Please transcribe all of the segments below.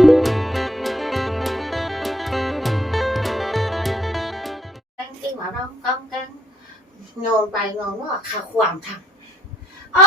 กันที่ว่าน้องก้องกันโยนไปโยนว่าขาความทำอ้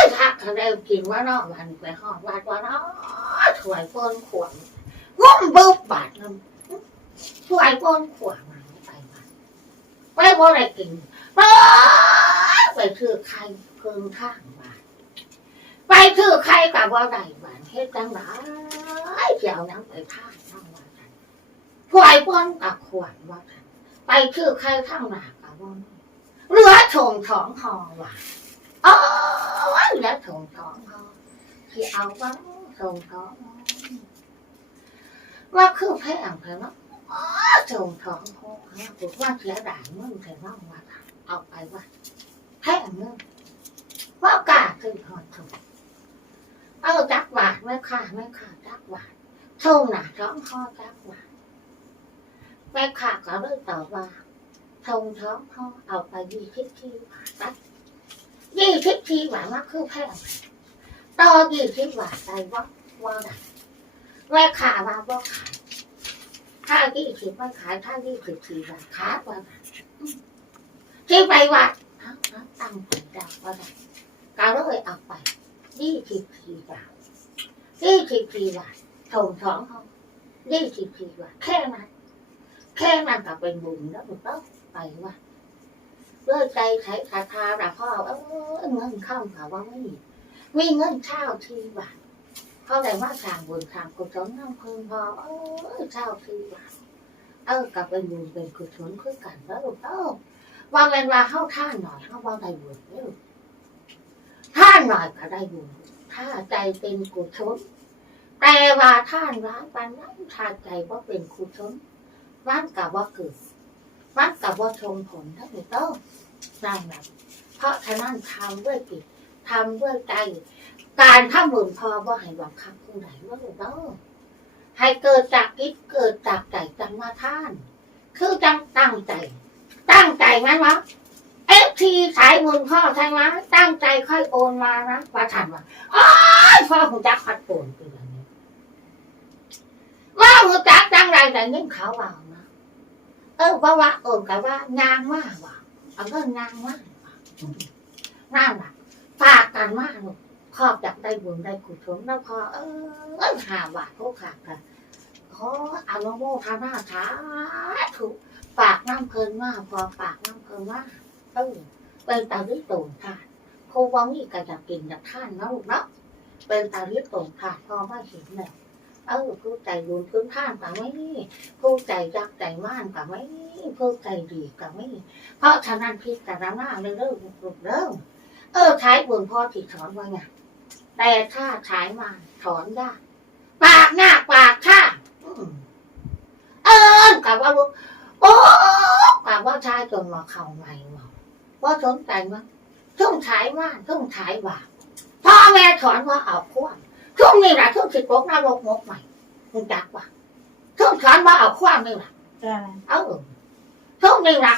ยทักเขาได้กินว่าน้องวันไปหอดวัดว่าน้องถวยปนขวดงุ้มบึ้บบาดน้ำถวยปนขวดมันไปวัดไปบ่ได้กินไปไปถือใครเพิ่งข้างบาดไปถือใครกับว่าได้บาดเฮ็ดจังได เจ้าน้ำไปท่าน้ำว่ากันถวยป้อนกับขวดว่าไปคือใครข้างหน้ากับว่าเรือชงสองหอว่ะอ๋อเรือชงสองหอที่เอาว่าชงสองว่าคือแพงแพงเนาะอ๋อชงสองหอนะบอกว่าเสียดายมึงแต่น้งว่าเอาไปว่าแพงเงินว่ากาคือหอดชงเอาจักบาทไม่ค่าไม่ค่าจั กบาทชงหนาสองหอจักบาแม่ขาก็เลยตอบว่าทงท้องพ่อเอาไปยี่สิบทีบาทนะยี่สิบทีบาทมันคือแพงต่อยี่สิบบาทได้ว่าว่าได้แม่ขาว่าว่ขายถ้ายี่สิบไม่ขายถ้ายี่สิบทีบาทขายว่าได้ที่ไปวัดเอาเอาตั้งใจจับว่าได้ก็เลยเอาไปยี่สิบทีบาทยี่สิบทีบาท ทงท้องเขายี่สิบทีบาแค่นั้นแค่นั้นก็เป็นบุญแล้วมันต้องไปว่าเลิกใจใช้คาถาแต่พ่อเออเงินเข้าค่ะว่าไม่มีมีเงินเช่าทีบาทเขาแต่ว่าสร้างบุญสร้างกุศลน้ำพึงพอเออเช่าทีบาทเออกับเป็นบุญเป็นกุศลคือกันแล้วลูกเออว่าเป็นว่าเข้าท่านหน่อยเข้าว่าได้บุญเนี่ยท่านหน่อยก็ได้บุญถ้าใจเป็นกุศล แต่ว่าท่านร้ายปานนั้นถ้าใจว่าเป็นกุศลมันกับว่าเกิดมันกับว่าชงผลถ้าถูกต้องนั่นแหละเพราะฉะนั้นทำด้วยจิตทำด้วยใจ การทำบุญพอว่าให้บังคับผู้ใดว่าถูกต้องให้เกิดจากจิตเกิดจากใจจังมาท่าน คือจังตั้งใจ ตั้งใจไหมวะเอฟทีสายบุญพ่อใช่ไหมตั้งใจค่อยโอนมานะว่าทันว่าอ้ายพ่อคุณจักพัดโอนตัวน ว่าคุณจักจังไรแต่ยิ่งเขาว่าเออว่าว่าเออกับว่างานมากว่ะเอาเงินงานมากว่ะนั่นแหละฝากกันมากลูกขอบจากได้บุญได้กุศลแล้วพอเออหาบาเขาขาดกันขออนุโมทนาสาธุฝากน้ำเพลินมากพอฝากน้ำเพลินมากเออเป็นตาลิโตนค่ะครูว่ามีกันจะกินจากท่านนะลูกเนาะเป็นตาลิโตนค่ะพอม่เห็นเลย เออผู้ใจบุญพื้นท่านแต่ไม่มีผู้ใจรักใจม่านกับไม่ผู้ใจดีกับไม่เพราะฉะนั้นพิจารณาในเรื่องรูปเริ่มเออใช้บุญพ่อที่ถอนว่าไงแต่ถ้าใช้มาถอนยากปากหน้าปากข้าเออกับว่าลูกโอ้กับว่าใช้จนมาเข่าใหม่มาว่าสนใจมั้ยต้องใช้มาต้องใช้บาปพ่อแม่ถอนว่าเอาขั้ว ช่วงนี้แหละช่วงสิบกนรกมกใหม่คุณจักว่าทุกฐานว่าเอาความนี่แหละจ้าเออทุกนี่แหละ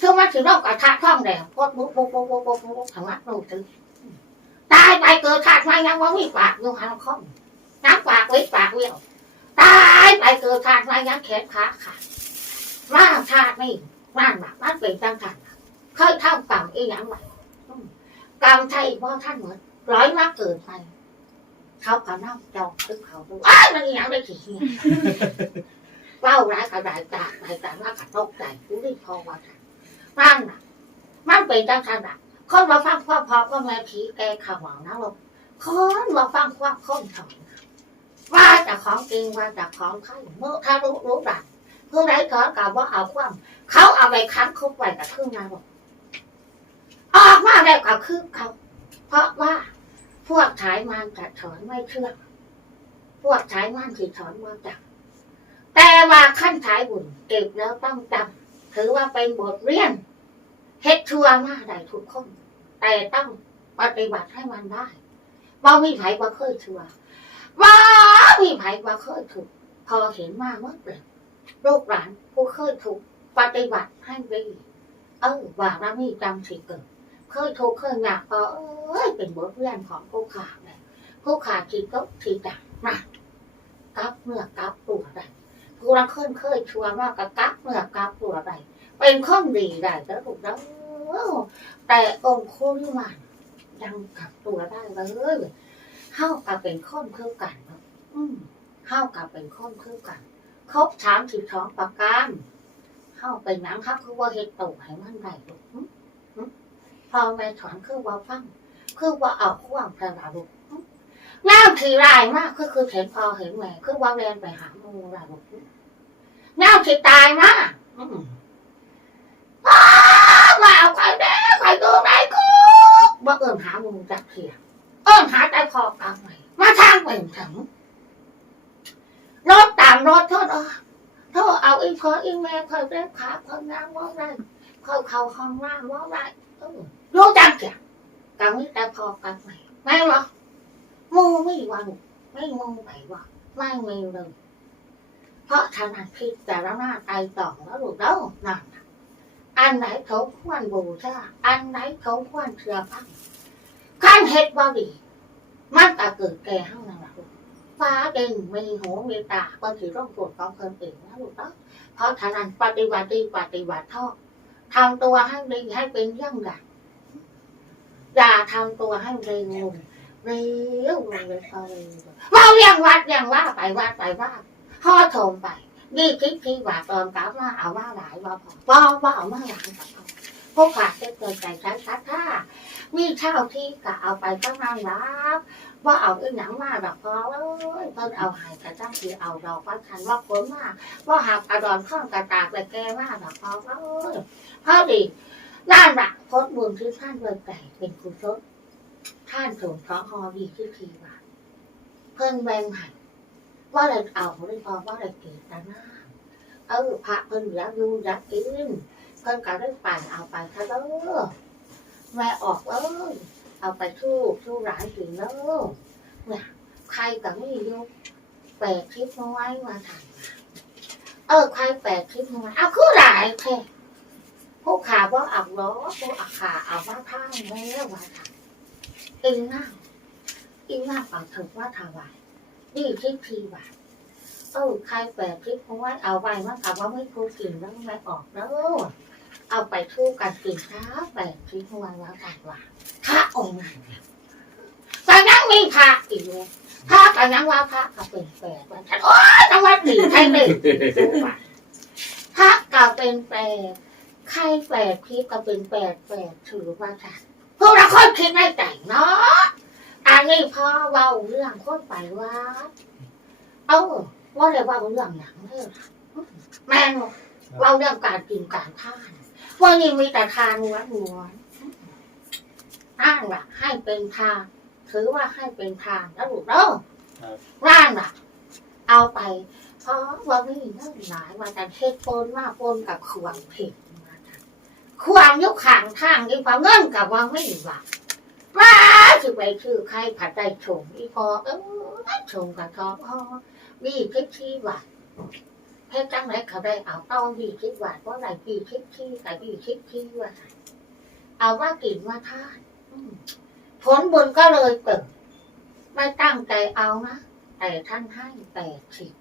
ทุกมาถึงเรากระทะท่องแดงพดบุ๊บบุ๊บบุ๊บบุ๊บบุ๊บบุ๊บทำมัดนูถึงตายไปเกิดชาติมายังว่ามีปากอยู่หันคอมน้ำปากไว้ปากเวียวตายไปเกิดชาติมายังแขนขาขาดว่าชาตินี่นั่นแหละมันเป็นจังกันเคยเท่ากรรมอีหยังไงกรรมใช่ว่าท่านเหมือนร้อยมาเกิดไป เขาก็นั่งจองตึกเขาดูอ้ายมันอีหยังได้ขี้เหี้ยเล่าร้ายกระดาษจากรายการว่ากระตกใจผู้ที่พอว่าทันนั่นน่ะมันเป็นจังสันน่ะคนมาฟังความพอก็แม่ผีแกข่าวหวังนะลูกคนมาฟังความคนสอนว่าจากของจริงว่าจากของใครเมื่อถ้ารู้รู้ดักผู้ใดถอนกับว่าเอาความ เขาเอาไปค้างคุกไว้กับครึ่งนาบอกออกมาแล้วกับคือเขา เพราะว่า พวกฉายมันจะถอนไม่เชื่อพวกฉายมันคือถอนมาจากแต่ว่าขั้นท้ายบุญเก็บแล้วต้องจำถือว่าเป็นบทเรียนเฮ็ดชัวมาได้ทุกคนแต่ต้องปฏิบัติให้มันได้ว่ามีไผว่าเคยชัวว่ามีไผว่าเคยถูกพอเห็นมาเมื่อเปล่าลูกหลานผู้เคยถูกปฏิบัติให้ดีเออว่าเรามีจำสิเกิด เคยถูกเคยหนักพอเอ้ยเป็นบทเรียนของผู้ขาดเลยผู้ขาดที่ก็ที่จังนะกับเนื้อกับตัวได้กูรักเคยเคยชัวร์มากกับกับเนื้อกับตัวได้เป็นคนดีได้แล้วถูกแล้วแต่องค์โคริมานยังกับตัวได้เลยเท่ากับเป็นคนเพื่อกันเนาะอืมเท่ากับเป็นคนเพื่อกัน ครบสามสิบสองประการเข้าไปหนังครับคือว่าเฮ็ดโตให้มันได้ลูก พอไปถอนคือว่าฟัง คือว่าเอาความพระบาลูกหึน้ำทีรายมากคือคือเห็นพอเห็นแม่คือว่าเรียนไปหาหมูลาลูกหึน้ำทีตายมากมาวมาเอาใครแน่ใครดูไหนกูบ่เอิญหาหมูจักเทียเอิญหาใจคอกลางใหม่มาทางเป็นถึงรถตามรถโทษอะโทษเอาอีพออีแม่คอยเล็บขาคอยน้ำว่าได้คอยเขาห้องน้ำว่าได้เออ รู้จักจ้ะกังนี้แต่พอกันไหมไม่หรอกมูไม่วันไม่มูไหนวะไม่มีเลยเพราะทนายพิจารณาไตต่องแล้วลูกเด้อนั่นน่ะอันไหนเขาควรบูชาอันไหนเขาควรเชื่อฟังการเฮ็ดบ่ดีมันก็เกิดแก่ห้างนั่นแหละฟ้าเดินมีหูมีตาก็ถือร่องตรวจของคนอื่นนะลูกเนาะเพราะฉะนั้นปฏิบัติดีปฏิบัติชอทำตัวให้ดีให้เป็นเรื่องอย่าง อย่าทำตัวให้เร็วเร็วเร็วเลยว่าเรียงวัดเรียงว่าไปวัดไปว่าห่อโถมไปนี่คิดที่ว่าตอนกลับมาเอาว่าหลายว่าพอว่าว่าเอามาหลายกับเขาพวกขาดจะเกิดใจชัดชัดถ้ามีเช่าที่ก็เอาไปก็นั่งรับว่าเอาอีหยังมาดอกพอเอ้ยเพิ่นเอาหายกระจ้างคือเอาดอกว่าทันว่าผลมากว่าหักกระดอนข้องกระตากไปแก้มาดอกพอเอ้ยพอดี น่ารักพดบุญที่ท่านเบิกไก่เป็นกุศลท่านสงเคราะห์ฮอดีที่ทีว่าเพิ่นแบงให้ว่าอะไรเอาเลยพอว่าอะไรเกิดแต่หน้าเออพระเพิ่นอยากยู่อยากกินเพิ่นก็ได้ปั่นเอาไปซะเด้อแม่ออกเอ้ยเอาไปทูบทูบหลายถึงแล้วเนี่ยใครกับไม่ยกแปดคลิปมาไว้มาถ่ายเออใครแปดคลิปมาไว้เอาคือหลายแค่ ผู้ขาว่าเอาล้อผู้อาขาเอาว่าท่างแล้วว่าถ่าอิงหน้าอิงหน้าฝังถึงว่าถาวายนี่คลิปทีว่าเออใครแปดคลิปมาไว้เอาไว้มันกับว่าไม่พูดกินแล้วไม่ออกแล้วเอาไปทูบกันกินช้าแปดคลิปมาไว้ว่าถ่ายว่าพระองค์นั้นเนี่ยแต่ยังมีพระอีกเลยพระแต่ยังว่าพระก็เป็นแปดวันฉันโอ๊ยจังหวัดดีใครไม่รู้ว่าพระก็เป็นแปด ใครแปดพี่ก็เป็นแปดแปดถือว่าฉันพวกเราคนคิดไม่แต่งเนาะอันนี้พ่อเว้าเรื่องคนไปว่าเอ้าว่าเลยว่าเรื่องหนังเลยแม่นบอกเว่าเรื่องการกินการทานว่านี่มีแต่ทานล้วนล้วนๆร่างละให้เป็นทางถือว่าให้เป็นทางแล้วลูกเด้อร่างละเอาไปเพราะว่ามีเรื่องหลายว่าแต่เฮ็ดปนมาปนกับขวางเผ็ดมาจ้ะ ขวางยกขางทางดีกว่าเงินกับว่าไม่ว่าว่าสิไปคือใครผัดได้ชมอีพอเออชมกับทอพ่อมีคลิปที่ว่าเพชรจังไรเขาได้เอาต้องดีคลิปว่าเพราะอะไรดีคลิปที่แต่ดีคลิปที่ว่าเอาว่ากินว่าทานผลบุญก็เลยเกิดไม่ตั้งใจเอานะแต่ท่านให้แปดสิบ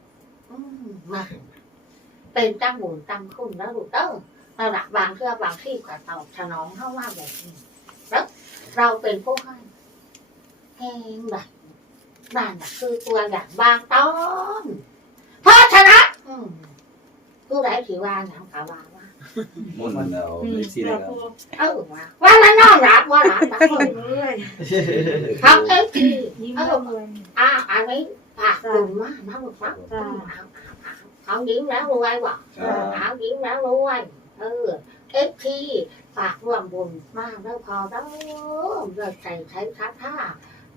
มมาเป็นตั้งบุญตั้งคุณแล้วลูกเต้า ระดับบางเทื่อบางที่กับเราถนอมเข้ามาแบบนี้แล้วเราเป็นผู้ให้แหงแบบนั่นน่ะคือตัวอย่างบางตอนเพราะฉะนั้นอืมผู้ใดถือว่าหนังกาว่าว่ามุ่นเอาเลขสี่นะครับเออว่าว่ามันนอนหลับว่าหลับตาคนทำเอฟทียิ้มเออเลยอ้าวอันนี้ปากกลุ่มมากนะลูกนะจ้าเขายิ้มแล้วรวยว่ะครับเขายิ้มแล้วรวย เออเอฟทีฝากร่วมบุญมากแล้วพอแล้วเลิกใจใช้ท่าท่า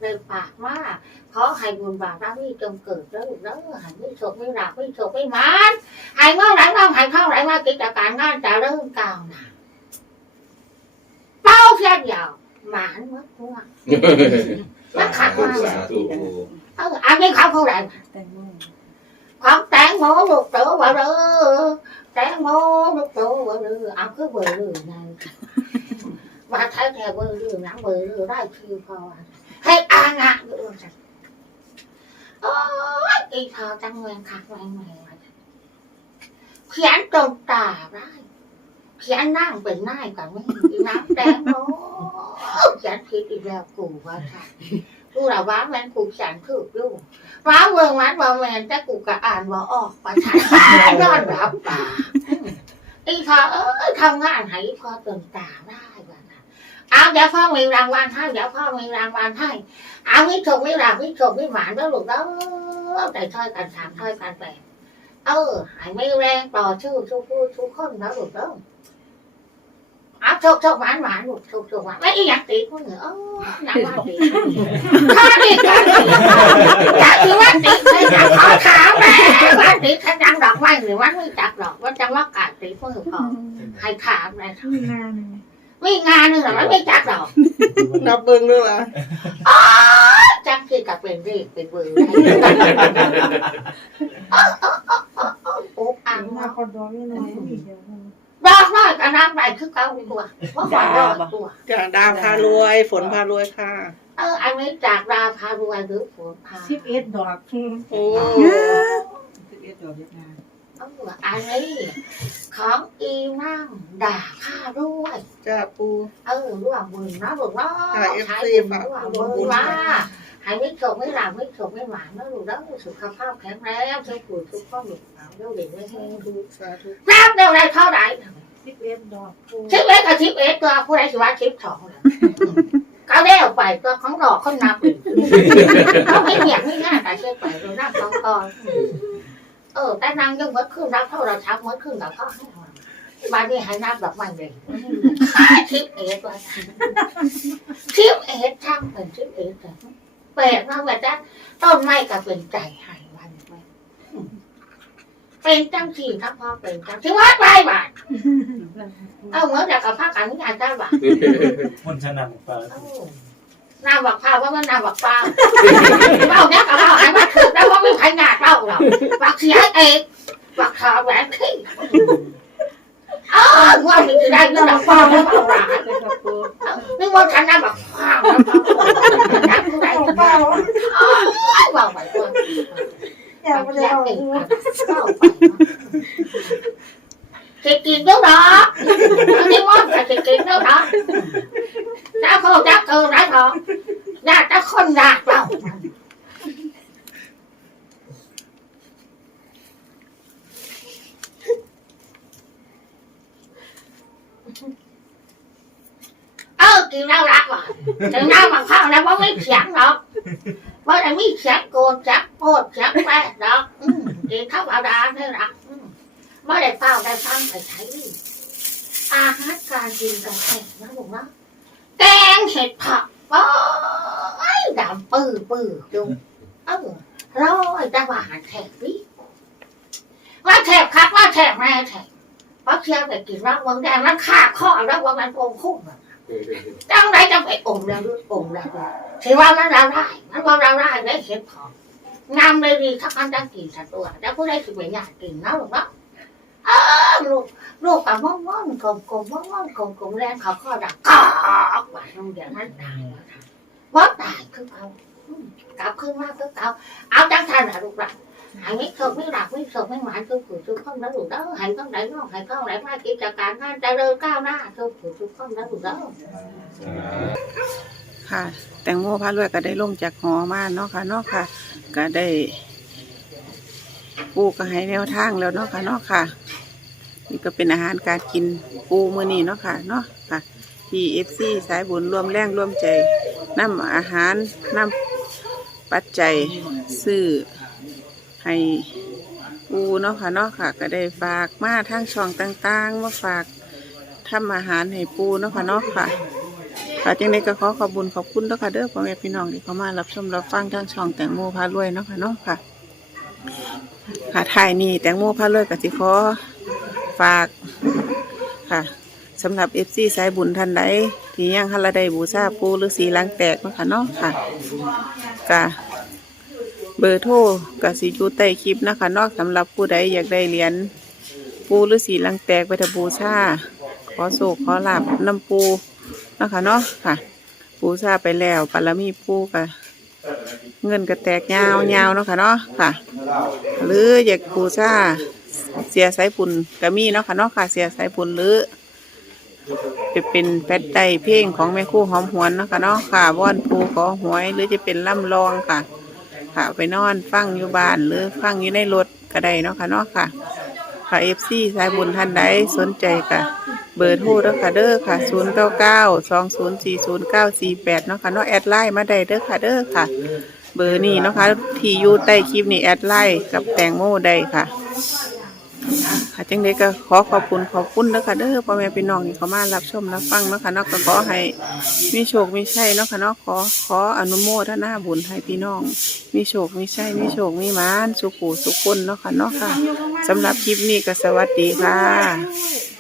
เลยฝากมากขอให้บุญบาปรามีจงเกิดแล้วแล้วให้ไม่โชคไม่หลับไม่โชคไม่หมานให้เมื่อไหร่บ้างให้เท่าไหร่ว่ากิจการงานจะเริ่มก้าวหน้าเป้าเพียงเดียวหมานมัดหัวมันขัดมากสาธุเอออันนี้เขาเท่าไหร่แตงโมของแตงโมลูกเต๋อว่าเด้อ แตงโมลูกเต๋อว่าเด้อเอาคือเบอร์ลือไงว่าใช้แค่เบอร์ลือนะเบอร์ลือได้คือพอให้อ่านอะเด้อจ้ะโอ้ยอีพอจังเงินคักไว้ใหม่ไว้เขียนตรงตาได้เขียนนั่งเป็นน่ายกับมึงอีน้ำแดงโอ้เขียนผิดอีกแล้วกูว่าค่ะ กูละว่าแม่นกูเขียนถูกอยู่ว้าเมืองวัดว่าแม่นแต่กูก็อ่านว่าออกประชันนอนรับตาอีพอเอ้ยทำงานให้พอตรงตาได้บ้างนะเอาเดี๋ยวพ่อมีรางวัลให้เดี๋ยวพ่อมีรางวัลให้เอาวิชงวิรางวิชงวิหมานแล้วลูกเด้อแต่ช่วยกันถามช่วยกันแปลเออใหายไม่แรงต่อชื่อทุกผู้ทุกคนแล้วลูกเด้อเอาโชคโชคหวานหวานลูกโชคโชคหวานไม่อีหยังตีคนเหนือเออหนักว่าตีข้าดีกันอยากคือว่าตีใช่ไหมขอถามแม่ว่าตีขยันดอกไม้หรือว่าไม่จักดอกว่าจังว่ากาดตีคนเหนือพอให้ถามเลยมีงานหนึ่งไม่งานหนึ่งหรอไม่จักดอกนับเบิ้งด้วยวะอ๋อจังคือกับเป็นเรขเป็นเบอร์โอ้อังมามาคอนโดไม่น้อยอีกเดียวนึงดอกน้อยกับน้ำใบคือเก่าตัวว่าขอดอกตัวจากดาวพารวย ฝนพารวยค่ะ เออ อันนี้จากราพารวยหรือฝนพาสิบเอ็ดดอกโอ้สิบเอ็ดดอกยังไงเอออันนี้ของอีนั่งด่าข้าด้วย จ้าปู เออร่วมมือนะลูกเนาะค่ะ FC ใช้บุญฝากร่วมร่วมบุมือญว่าให้ไม่โศกไม่หลับไม่โศกไม่หวานนะลูกเนาะสุขภาพแข็งแรงทุกผู้ทุกข้อหนุนเอาเรื่องเด็กไม่ให้ดูสาธุน้ำเท่าไรเท่าไรสิบเอ็ดดอกชิปเอ็กกับชิปเอ็กตัวผู้ใดสิว่าชิปสองน่ะก็ได้ออกไปตัวของดอกคนนับอีกเขาไม่เหนียกไม่ง่ายแต่เชื่อไปดูน้ำสองตอนเออแต่นางยังเมื่อคืนรับเท่าเราทักเมื่อคืนกับเขาให้มาบ้านนี้ให้นับแบบมันเลยชิปเอ็กว่าชิปเอ็กช่างเป็นชิปเอ็กแปลกมากเลยจ้ะต้นไม้ก็เป็นใจหายวันไปเป็นจังสี่ถ้าพ่อเป็นจังที่วัดไปบ้านเอาเหมือนกับกับภาคการงานได้บ่ะมันชนะปลาเอ้านาบักพร้าวว่ามันนาบักปลาเราเนี้ยกับเราอันมาถูกแล้วว่าไม่ใครงานเราหรอกบักเสียเองบักขาแหวนขี้เออว่ามันจะได้เงินดอกฟองแล้วเปล่าล่ะนี่ว่าฉันน่ะบักพร้าวแล้วนักผู้ใดจะ เปล่า เอ้ยว่าไปตัว อยากไปแล้วจะกินแล้วหรอนี่ว่าจะกินแล้วหรอจ้าโคจ้าเธอไรหรอญาติจะคนยากเราเออกินแล้วรักว่ะถึงน้ำมันเข้าแล้วว่าไม่เสียงหรอก ว่าจะมีเสียงโกนเสียงโกรธเสียงแปดดอกอืมกินธรรมดาเนี่ยละไม่ได้เฝ้าได้ฟังไปใช้อาหารการกินกันแข่งนะลูกนะแกงเห็ดผักโอ้ยดำปื้อปื้อจุงเออร้อยแต่ว่าอาหารแขกวิว่าแขกครับว่าแขกแม่แขกเพราะเที่ยวไปกินว่าเมืองแดงมันขาดข้อแล้วว่ามันโกงคุ้มอะ จังไรจังไปอมแล้วหรือมแล้วถือว่ามันเราได้มันว่าเราได้ได้เห็ดผักงามเลยดีถ้ามันจะกินสัตว์ตัวแล้วผู้ใดสิไปอยากกินนะหลูกเนาเออลูกลูกกับม่อนม่อนกลมกลมม่อนม่อนกลมกลมแรงเขาข้อดักกอกว่าน้องเดี๋ยวมันตายแล้วค่ะว่าตายคือเอากลับขึ้นมาคือเอาเอาจังทันนะลูกหลาน หายไม่เคยไม่หลับไม่เคยไม่หวานทุกผู้ทุกคนแล้วลูกเด้อหายต้องไหนน้องหายต้องไหนมากิจการงานเจริญก้าวหน้าทุกผู้ทุกคนแล้วลูกเด้อค่ะ แตงโมพารวยก็ได้ลงจากหอมาเนาะค่ะเนาะค่ะ ก็ได้ปูก็ให้แนวทางแล้วเนาะค่ะเนาะค่ะ นี่ก็เป็นอาหารการกินปูมื้อนี้เนาะค่ะเนาะค่ะที่เอฟซีสายบุญรวมแรงรวมใจนำอาหารนำปัจจัยซื้อ ให้ปูเนาะค่ะเนาะค่ะ ก็ได้ฝากมาทางช่องต่างๆมาฝากทำอาหารให้ปูเนาะค่ะเนาะค่ะค่ะจังใดก็ขอขอบคุญขอบคุณเด้อค่ะเด้อพ่อแม่พี่น้องที่เข้ามารับชมรับฟังทางช่องแตงโมพารวยเนาะค่ะเนาะค่ะ ค่ะถ่ายนี่แตงโมพารวยกับสิขอฝากค่ะสำหรับเอฟซีสายบุญท่านใดที่ยังฮัลไดบูชาปูหรือสีลังแตกเนาะค่ะเนาะค่ะกะ บอร์โทรกสีอยู่ใต้คลิปนะคะ นอกสำหรับผู้ใดอยากได้เหรียญปูหรือสีลังแตกไปทบูชาขอโศกขอลาบน้ำปูนะคะเนาะค่ะปูซาไปแล้วปารมีปูกะเงินก็แตกยาวยาวๆเนาะค่ะเนาะค่ะ หรืออยากบูชาเสียสายปุ่นก็มีเนาะค่ะเนาะค่ะเสียสายปุ่นหรือจะเป็นแฟดไตเพลงของแม่คู่หอมหวนเนาะค่ะเนาะค่ะว่อนภูขอหวยหรือจะเป็นล่ำรองค่ะ ค่ะไปนอนฟังอยู่บ้านหรือฟังอยู่ในรถก็ได้เนาะค่ะเนาะค่ะค่ะเอฟซีสายบุญท่านใดสนใจค่ะ เบอร์โทรเด้อค่ะเด้อค่ะศูนย์เก้าเก้าสองศูนย์สี่ศูนย์เก้าสี่แปดเนาะค่ะเนาะแอดไลน์มาได้เด้อค่ะเด้อค่ะ เบอร์นี้เนาะค่ะที่อยู่ใต้คลิปนี้แอดไลน์กับแตงโมได้ค่ะ ค่ะจังไดก็ขอขอบคุณขอบคุณเด้อค่ะเด้อพ่อแม่พี่น้องที่เขามารับชมรับฟังเนาะค่ะเนาะก็ขอให้มีโชคมีชัยเนาะค่ะเนาะขอขออนุโมทนาบุญให้พี่น้อง มีโชคมีชัยมีโชคมีหมานสุขูสุขคนเนาะค่ะเนาะค่ะสำหรับคลิปนี้ก็สวัสดีค่ะ